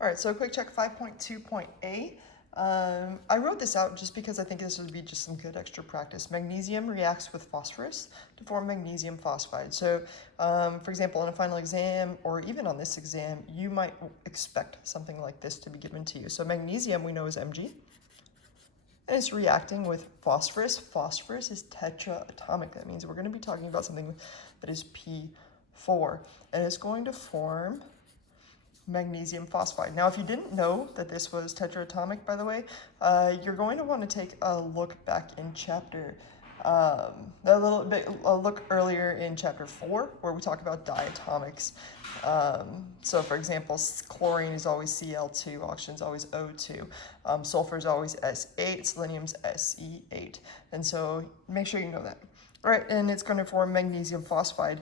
All right, so quick check 5.2.A. I wrote this out just because I think this would be just some good extra practice. Magnesium reacts with phosphorus to form magnesium phosphide. So, for example, in a final exam or even on this exam, you might expect something like this to be given to you. So magnesium we know is Mg, and it's reacting with phosphorus. Phosphorus is tetraatomic. That means we're going to be talking about something that is P4, and it's going to form magnesium phosphide. Now, if you didn't know that this was tetraatomic, by the way, you're going to want to take a look back in chapter, a look earlier in chapter 4, where we talk about diatomics. So, for example, chlorine is always Cl2, oxygen is always O2, sulfur is always S8, selenium's Se8, and so make sure you know that. All right, and it's going to form magnesium phosphide.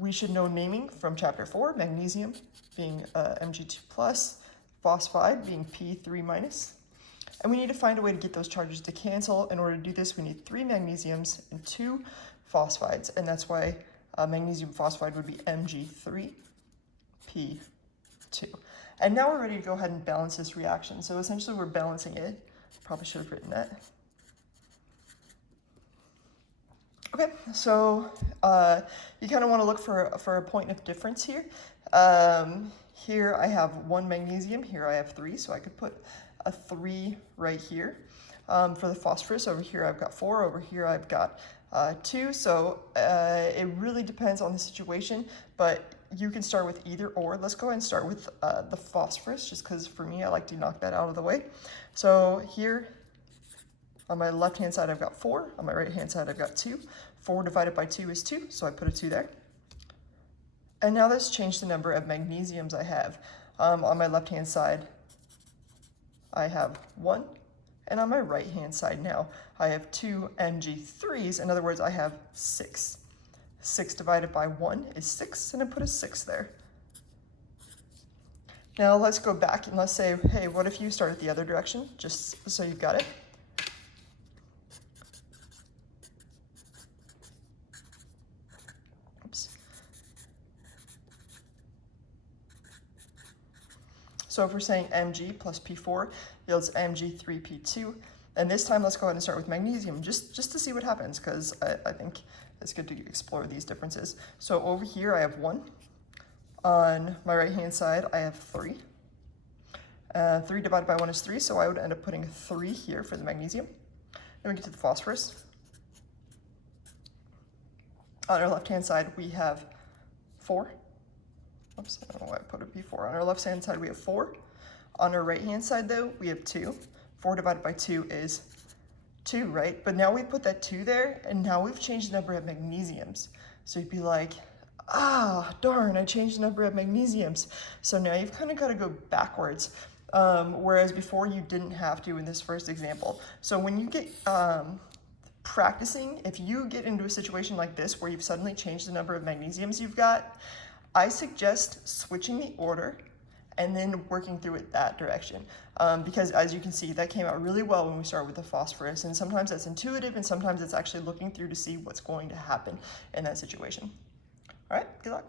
We should know naming from chapter 4, magnesium being Mg2 plus, phosphide being P3 minus. And we need to find a way to get those charges to cancel. In order to do this, we need 3 magnesiums and 2 phosphides, and that's why magnesium phosphide would be Mg3, P2. And now we're ready to go ahead and balance this reaction. So essentially we're balancing it. Probably should have written that. Okay, so you kind of want to look for a point of difference here. Here I have 1 magnesium, here I have 3, so I could put a 3 right here. For the phosphorus, over here I've got 4, over here I've got 2, so it really depends on the situation, but you can start with either or. Let's go ahead and start with the phosphorus, just because for me I like to knock that out of the way. So here on my left-hand side, I've got 4. On my right-hand side, I've got 2. 4 divided by 2 is 2, so I put a 2 there. And now let's change the number of magnesiums I have. On my left-hand side, I have 1. And on my right-hand side now, I have 2 Mg3s. In other words, I have 6. 6 divided by 1 is 6, and I put a 6 there. Now let's go back and let's say, hey, what if you started the other direction, just so you've got it. So if we're saying Mg plus P4 yields Mg3P2, and this time let's go ahead and start with magnesium, just to see what happens, because I think it's good to explore these differences. So over here I have 1. On my right-hand side I have 3. 3 divided by 1 is 3, so I would end up putting 3 here for the magnesium. Then we get to the phosphorus. On our left-hand side we have 4. Oops, I don't know why I put a P4. On our left-hand side, we have 4. On our right-hand side, though, we have 2. 4 divided by 2 is 2, right? But now we put that 2 there, and now we've changed the number of magnesiums. So you'd be like, darn, I changed the number of magnesiums. So now you've kind of got to go backwards, whereas before you didn't have to in this first example. So when you get practicing, if you get into a situation like this where you've suddenly changed the number of magnesiums you've got, I suggest switching the order and then working through it that direction. Because as you can see, that came out really well when we start with the phosphorus, and sometimes that's intuitive and sometimes it's actually looking through to see what's going to happen in that situation. All right, good luck.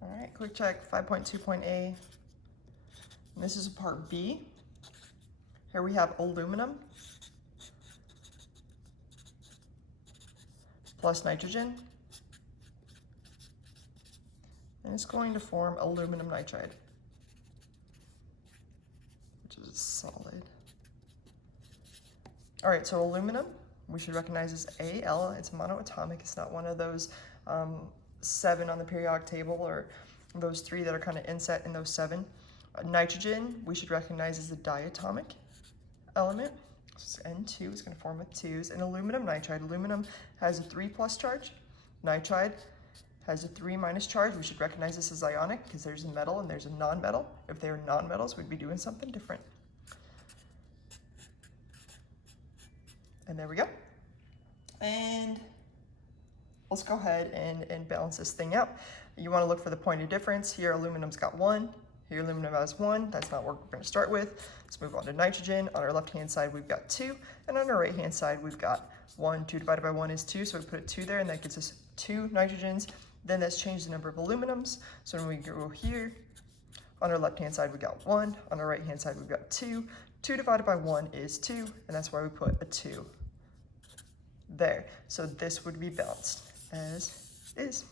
All right, quick check 5.2.A. This is part B. Here we have aluminum plus nitrogen. And it's going to form aluminum nitride, which is solid. All right, so aluminum, we should recognize as Al. It's monoatomic. It's not one of those 7 on the periodic table or those 3 that are kind of inset in those 7. Nitrogen, we should recognize as a diatomic element. So it's N2, it's going to form with 2s. And aluminum nitride, aluminum has a 3 plus charge. Nitride has a 3 minus charge. We should recognize this as ionic because there's a metal and there's a non-metal. If they were non-metals, we'd be doing something different. And there we go. And let's go ahead and balance this thing out. You want to look for the point of difference. Here aluminum's got 1. Here aluminum has 1. That's not what we're going to start with. Let's move on to nitrogen. On our left-hand side, we've got 2. And on our right-hand side, we've got 1. 2 divided by 1 is 2, so we put a 2 there, and that gives us 2 nitrogens. Then let's change the number of aluminums. So when we go here, On our left-hand side, we got 1. On our right-hand side, we've got 2. 2 divided by 1 is 2, and that's why we put a 2 there. So this would be balanced as is.